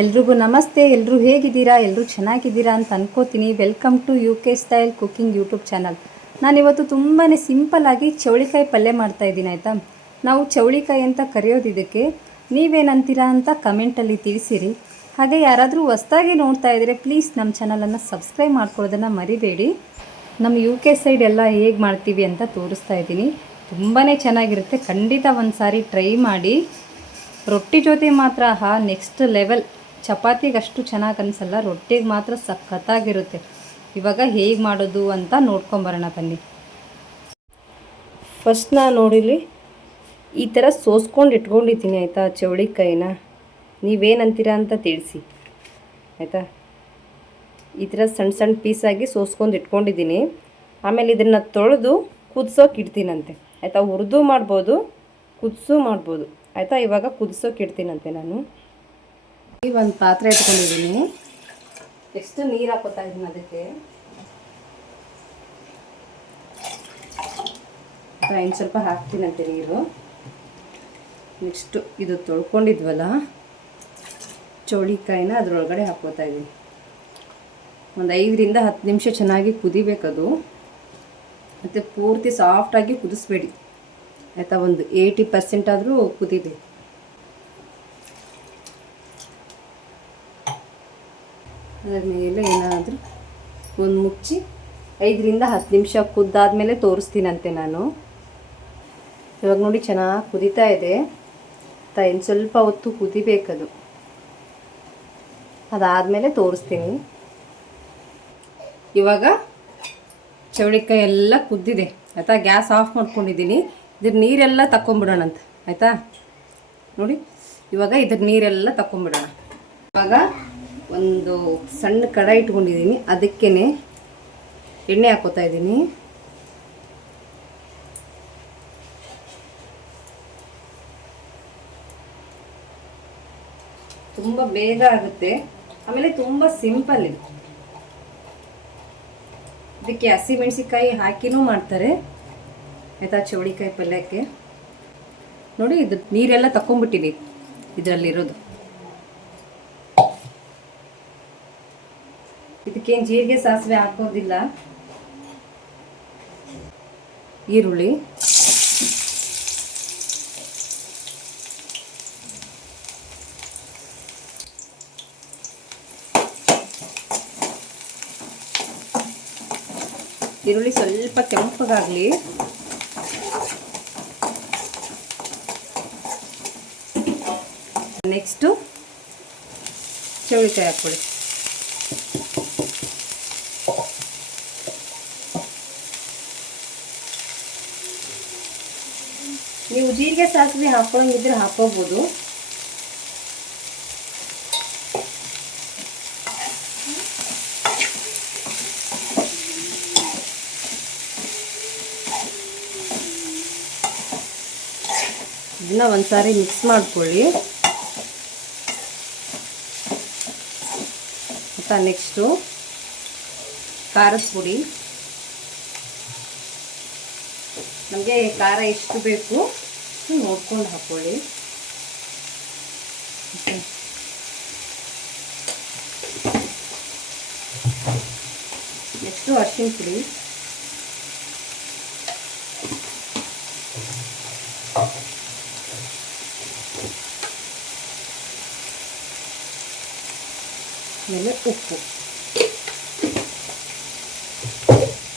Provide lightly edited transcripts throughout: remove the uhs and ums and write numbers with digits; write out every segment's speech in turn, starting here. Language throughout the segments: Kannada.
ಎಲ್ರಿಗೂ ನಮಸ್ತೆ. ಎಲ್ಲರೂ ಹೇಗಿದ್ದೀರಾ? ಎಲ್ಲರೂ ಚೆನ್ನಾಗಿದ್ದೀರಾ ಅಂತ ಅನ್ಕೋತೀನಿ. Welcome to UK style cooking YouTube channel. ನಾನಿವತ್ತು ತುಂಬಾ ಸಿಂಪಲ್ಲಾಗಿ ಚೌಳಿಕಾಯಿ ಪಲ್ಯ ಮಾಡ್ತಾಯಿದ್ದೀನಿ ಆಯಿತಾ. ನಾವು ಚೌಳಿಕಾಯಿ ಅಂತ ಕರೆಯೋದು ಇದಕ್ಕೆ. ನೀವೇನಂತೀರಾ ಅಂತ ಕಮೆಂಟಲ್ಲಿ ತಿಳಿಸಿರಿ. ಹಾಗೆ ಯಾರಾದರೂ ಹೊಸ್ದಾಗಿ ನೋಡ್ತಾ ಇದ್ದರೆ ಪ್ಲೀಸ್ ನಮ್ಮ ಚಾನಲನ್ನು ಸಬ್ಸ್ಕ್ರೈಬ್ ಮಾಡ್ಕೊಳ್ಳೋದನ್ನು ಮರಿಬೇಡಿ. ನಮ್ಮ UK ಸೈಡ್ ಎಲ್ಲ ಹೇಗೆ ಮಾಡ್ತೀವಿ ಅಂತ ತೋರಿಸ್ತಾ ಇದ್ದೀನಿ. ತುಂಬಾ ಚೆನ್ನಾಗಿರುತ್ತೆ. ಖಂಡಿತ ಒಂದು ಸಾರಿ ಟ್ರೈ ಮಾಡಿ. ರೊಟ್ಟಿ ಜೊತೆ ಮಾತ್ರ ನೆಕ್ಸ್ಟ್ ಲೆವೆಲ್. ಚಪಾತಿಗೆ ಅಷ್ಟು ಚೆನ್ನಾಗಿ ಅನಿಸಲ್ಲ, ರೊಟ್ಟಿಗೆ ಮಾತ್ರ ಸಖತ್ತಾಗಿರುತ್ತೆ. ಇವಾಗ ಹೇಗೆ ಮಾಡೋದು ಅಂತ ನೋಡ್ಕೊಂಬರೋಣ ಬನ್ನಿ. ಫಸ್ಟ್ ನಾನು ನೋಡಿಲಿ ಈ ಥರ ಸೋಸ್ಕೊಂಡು ಇಟ್ಕೊಂಡಿದ್ದೀನಿ ಆಯಿತಾ. ಚೌಳಿಕಾಯಿನ ನೀವೇನಂತೀರಾ ಅಂತ ತಿಳಿಸಿ ಆಯಿತಾ. ಈ ಥರ ಸಣ್ಣ ಸಣ್ಣ ಪೀಸಾಗಿ ಸೋಸ್ಕೊಂಡು ಇಟ್ಕೊಂಡಿದ್ದೀನಿ. ಆಮೇಲೆ ಇದನ್ನು ತೊಳೆದು ಕುದಿಸೋಕೆ ಇಡ್ತೀನಂತೆ ಆಯಿತಾ. ಹುರಿದು ಮಾಡ್ಬೋದು, ಕುದಿಸು ಮಾಡ್ಬೋದು ಆಯಿತಾ. ಇವಾಗ ಕುದಿಸೋಕೆ ಇಡ್ತೀನಂತೆ ನಾನು. ಒಂದು ಪಾತ್ರೆ ಇಟ್ಕೊಂಡಿದ್ದೀನಿ. ಎಷ್ಟು ನೀರು ಹಾಕೋತಾ ಇದ್ದೀನಿ ಅದಕ್ಕೆ. ಇನ್ನು ಸ್ವಲ್ಪ ಹಾಕ್ತೀನಂತೆ ನೀರು. ನೆಕ್ಸ್ಟು ಇದು ತೊಳ್ಕೊಂಡಿದ್ವಲ್ಲ ಚೌಳಿಕಾಯಿನ ಅದರೊಳಗಡೆ ಹಾಕೋತಾ ಇದ್ದೀನಿ. ಒಂದು 5 ರಿಂದ 10 ನಿಮಿಷ ಚೆನ್ನಾಗಿ ಕುದಿಬೇಕದು. ಮತ್ತು ಪೂರ್ತಿ ಸಾಫ್ಟಾಗಿ ಕುದಿಸ್ಬೇಡಿ ಆಯಿತಾ. ಒಂದು 80% ಆದರೂ ಕುದಿಬೇಕು. ಅದರ ಮೇಲೆ ಏನಾದರೂ ಒಂದು ಮುಚ್ಚಿ 5 ರಿಂದ 10 ನಿಮಿಷ ಕುದ್ದಾದಮೇಲೆ ತೋರಿಸ್ತೀನಂತೆ ನಾನು. ಇವಾಗ ನೋಡಿ ಚೆನ್ನಾಗಿ ಕುದೀತಾ ಇದೆ. ಇನ್ನು ಸ್ವಲ್ಪ ಹೊತ್ತು ಕುದಿಬೇಕದು. ಅದಾದಮೇಲೆ ತೋರಿಸ್ತೀನಿ. ಇವಾಗ ಚೌಳಿಕಾಯಿ ಎಲ್ಲ ಕುದ್ದಿದೆ ಆಯಿತಾ. ಗ್ಯಾಸ್ ಆಫ್ ಮಾಡ್ಕೊಂಡಿದ್ದೀನಿ. ಇದ್ರ ನೀರೆಲ್ಲ ತಗೊಂಬಿಡೋಣಂತ ಆಯಿತಾ. ನೋಡಿ ಇವಾಗ ಇದ್ರ ನೀರೆಲ್ಲ ತಗೊಂಬಿಡೋಣ. ಇವಾಗ ಒಂದು ಸಣ್ಣ ಕಡಾಯಿ ಇಟ್ಕೊಂಡಿದ್ದೀನಿ. ಅದಕ್ಕೇ ಎಣ್ಣೆ ಹಾಕೋತಾ ಇದ್ದೀನಿ. ತುಂಬ ಬೇಗ ಆಗುತ್ತೆ. ಆಮೇಲೆ ತುಂಬ ಸಿಂಪಲ್ ಇದು. ಇದಕ್ಕೆ ಹಸಿಮೆಣಸಿಕಾಯಿ ಹಾಕಿನೂ ಮಾಡ್ತಾರೆ ಆಯಿತಾ ಚೌಳಿಕಾಯಿ ಪಲ್ಯಕ್ಕೆ. ನೋಡಿ ಇದು ನೀರೆಲ್ಲ ತಗೊಂಬಿಟ್ಟಿನಿ ಇದರಲ್ಲಿರೋದು. ಇದಕ್ಕೇನು ಜೀರಿಗೆ ಸಾಸಿವೆ ಹಾಕೋದಿಲ್ಲ. ಈರುಳ್ಳಿ, ಈರುಳ್ಳಿ ಸ್ವಲ್ಪ ಕೆಂಪಗಾಗಲಿ. ನೆಕ್ಸ್ಟು ಚೌಳಿಕಾಯಿ ಹಾಕ್ಕೊಳ್ಳಿ. ನೀವು ಜೀರಿಗೆ ಸಾಸಿವೆ ಹಾಕೊಳ್ಳೋಂಗಿದ್ರೆ ಹಾಕೋಬೋದು. ಇದನ್ನ ಒಂದ್ಸಾರಿ ಮಿಕ್ಸ್ ಮಾಡ್ಕೊಳ್ಳಿ ಆಯಿತಾ. ನೆಕ್ಸ್ಟು ಖಾರದ ಪುಡಿ. ನಮಗೆ ಖಾರ ಎಷ್ಟು ಬೇಕು ನೋಡ್ಕೊಂಡು ಹಾಕ್ಕೊಳ್ಳಿ. ನೆಕ್ಸ್ಟು ಅರಿಶಿನ ಪುಡಿ. ಆಮೇಲೆ ಉಪ್ಪು.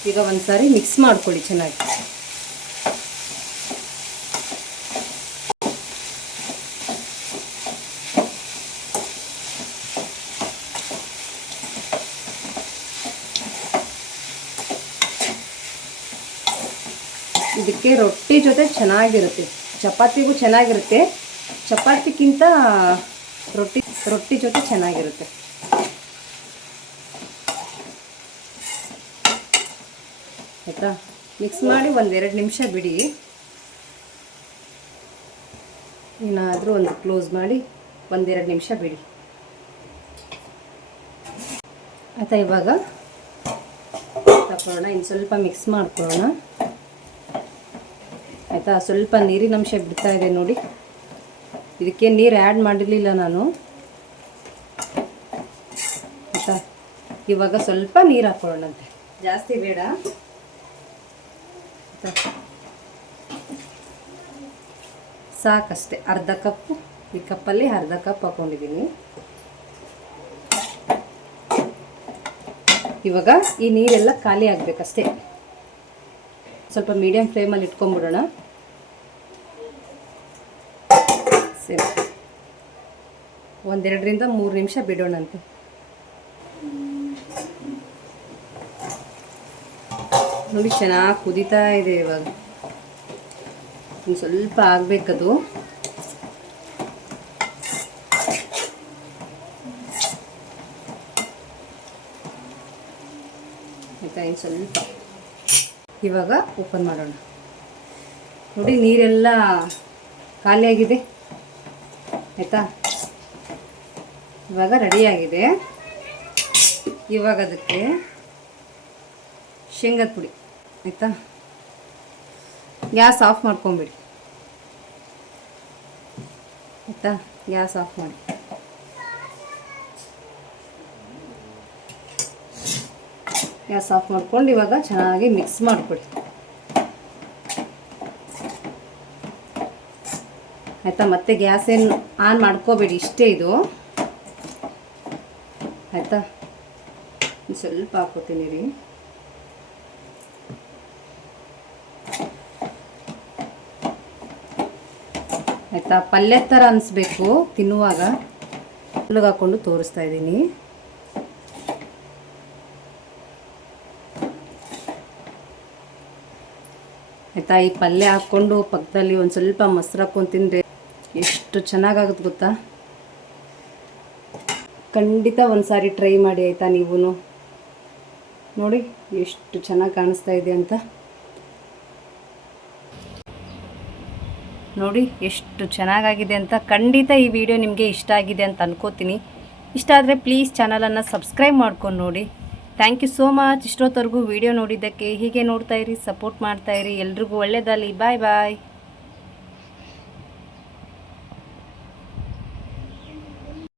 ಈಗ ಒಂದ್ಸಾರಿ ಮಿಕ್ಸ್ ಮಾಡ್ಕೊಳ್ಳಿ ಚೆನ್ನಾಗಿ. ಇದಕ್ಕೆ ರೊಟ್ಟಿ ಜೊತೆ ಚೆನ್ನಾಗಿರುತ್ತೆ, ಚಪಾತಿಗೂ ಚೆನ್ನಾಗಿರುತ್ತೆ. ಚಪಾತಿಗಿಂತ ರೊಟ್ಟಿ ಜೊತೆ ಚೆನ್ನಾಗಿರುತ್ತೆ ಆಯಿತಾ. ಮಿಕ್ಸ್ ಮಾಡಿ 1-2 ನಿಮಿಷ ಬಿಡಿ. ಏನಾದರೂ ಒಂದು ಕ್ಲೋಸ್ ಮಾಡಿ 1-2 ನಿಮಿಷ ಬಿಡಿ ಆಯಿತಾ. ಇವಾಗ ತಗೊಳ್ಳೋಣ, ಇನ್ನು ಸ್ವಲ್ಪ ಮಿಕ್ಸ್ ಮಾಡ್ಕೊಳ್ಳೋಣ ಆಯಿತಾ. ಸ್ವಲ್ಪ ನೀರಿನ ಅಂಶ ಬಿಡ್ತಾ ಇದೆ ನೋಡಿ. ಇದಕ್ಕೆ ನೀರು ಆ್ಯಡ್ ಮಾಡಿರಲಿಲ್ಲ ನಾನು. ಆಯಿತಾ. ಇವಾಗ ಸ್ವಲ್ಪ ನೀರು ಹಾಕೊಳ್ಳೋಣಂತೆ, ಜಾಸ್ತಿ ಬೇಡ ಆಯಿತಾ, ಸಾಕಷ್ಟೆ. ಅರ್ಧ ಕಪ್ಪು, ಈ ಕಪ್ಪಲ್ಲಿ ಅರ್ಧ ಕಪ್ ಹಾಕ್ಕೊಂಡಿದ್ದೀನಿ. ಇವಾಗ ಈ ನೀರೆಲ್ಲ ಖಾಲಿ ಆಗಬೇಕಷ್ಟೇ. ಸ್ವಲ್ಪ ಮೀಡಿಯಮ್ ಫ್ಲೇಮಲ್ಲಿ ಇಟ್ಕೊಂಡ್ಬಿಡೋಣ. ಸರಿ, 1-2 ನಿಮಿಷ ಬಿಡೋಣಂತೆ. ನೋಡಿ ಚೆನ್ನಾಗಿ ಕುದೀತಾ ಇದೆ. ಇವಾಗ ಒಂದು ಸ್ವಲ್ಪ ಆಗಬೇಕದು. ಆಯಿತಾ, ಇನ್ನು ಸ್ವಲ್ಪ. ಇವಾಗ ಓಪನ್ ಮಾಡೋಣ. ನೋಡಿ ನೀರೆಲ್ಲ ಖಾಲಿಯಾಗಿದೆ ಆಯಿತಾ. ಇವಾಗ ರೆಡಿಯಾಗಿದೆ. ಇವಾಗ ಅದಕ್ಕೆ ಶೇಂಗದ ಪುಡಿ ಆಯಿತಾ. ಗ್ಯಾಸ್ ಆಫ್ ಮಾಡ್ಕೊಂಬಿಡಿ ಆಯಿತಾ. ಗ್ಯಾಸ್ ಆಫ್ ಮಾಡಿ. ಗ್ಯಾಸ್ ಆಫ್ ಮಾಡ್ಕೊಂಡು ಇವಾಗ ಚೆನ್ನಾಗಿ ಮಿಕ್ಸ್ ಮಾಡಿಕೊಡಿ ಆಯಿತಾ. ಮತ್ತೆ ಗ್ಯಾಸ್ ಏನು ಆನ್ ಮಾಡ್ಕೋಬೇಡಿ, ಇಷ್ಟೇ ಇದು ಆಯಿತಾ. ಸ್ವಲ್ಪ ಹಾಕೋತೀನಿ ರೀ ಆಯಿತಾ. ಪಲ್ಯ ಥರ ಅನಿಸ್ಬೇಕು ತಿನ್ನುವಾಗ. ಹುಲ್ಲಿಗೆ ಹಾಕ್ಕೊಂಡು ತೋರಿಸ್ತಾ ಇದ್ದೀನಿ ಆಯಿತಾ. ಈ ಪಲ್ಯ ಹಾಕ್ಕೊಂಡು ಪಕ್ಕದಲ್ಲಿ ಒಂದು ಸ್ವಲ್ಪ ಮೊಸರು ಹಾಕ್ಕೊಂಡು ತಿಂದರೆ ಎಷ್ಟು ಚೆನ್ನಾಗಾಗುತ್ತೆ ಗೊತ್ತಾ. ಖಂಡಿತ ಒಂದು ಸಾರಿ ಟ್ರೈ ಮಾಡಿ ಆಯಿತಾ. ನೀವು ನೋಡಿ ಎಷ್ಟು ಚೆನ್ನಾಗಿ ಕಾಣಿಸ್ತಾ ಇದೆ ಅಂತ. ನೋಡಿ ಎಷ್ಟು ಚೆನ್ನಾಗಾಗಿದೆ ಅಂತ. ಖಂಡಿತ ಈ ವಿಡಿಯೋ ನಿಮಗೆ ಇಷ್ಟ ಆಗಿದೆ ಅಂತ ಅನ್ಕೋತೀನಿ. ಇಷ್ಟ ಆದರೆ ಪ್ಲೀಸ್ ಚಾನಲನ್ನು ಸಬ್ಸ್ಕ್ರೈಬ್ ಮಾಡ್ಕೊಂಡು ನೋಡಿ. Thank you so much. ಇಷ್ಟೊತ್ತವರೆಗೂ ವಿಡಿಯೋ ನೋಡಿದ್ದಕ್ಕೆ. ಹೀಗೆ ನೋಡ್ತಾಯಿರಿ, ಸಪೋರ್ಟ್ ಮಾಡ್ತಾಯಿರಿ. ಎಲ್ರಿಗೂ ಒಳ್ಳೆಯದಾಗಲಿ. ಬಾಯ್ ಬಾಯ್.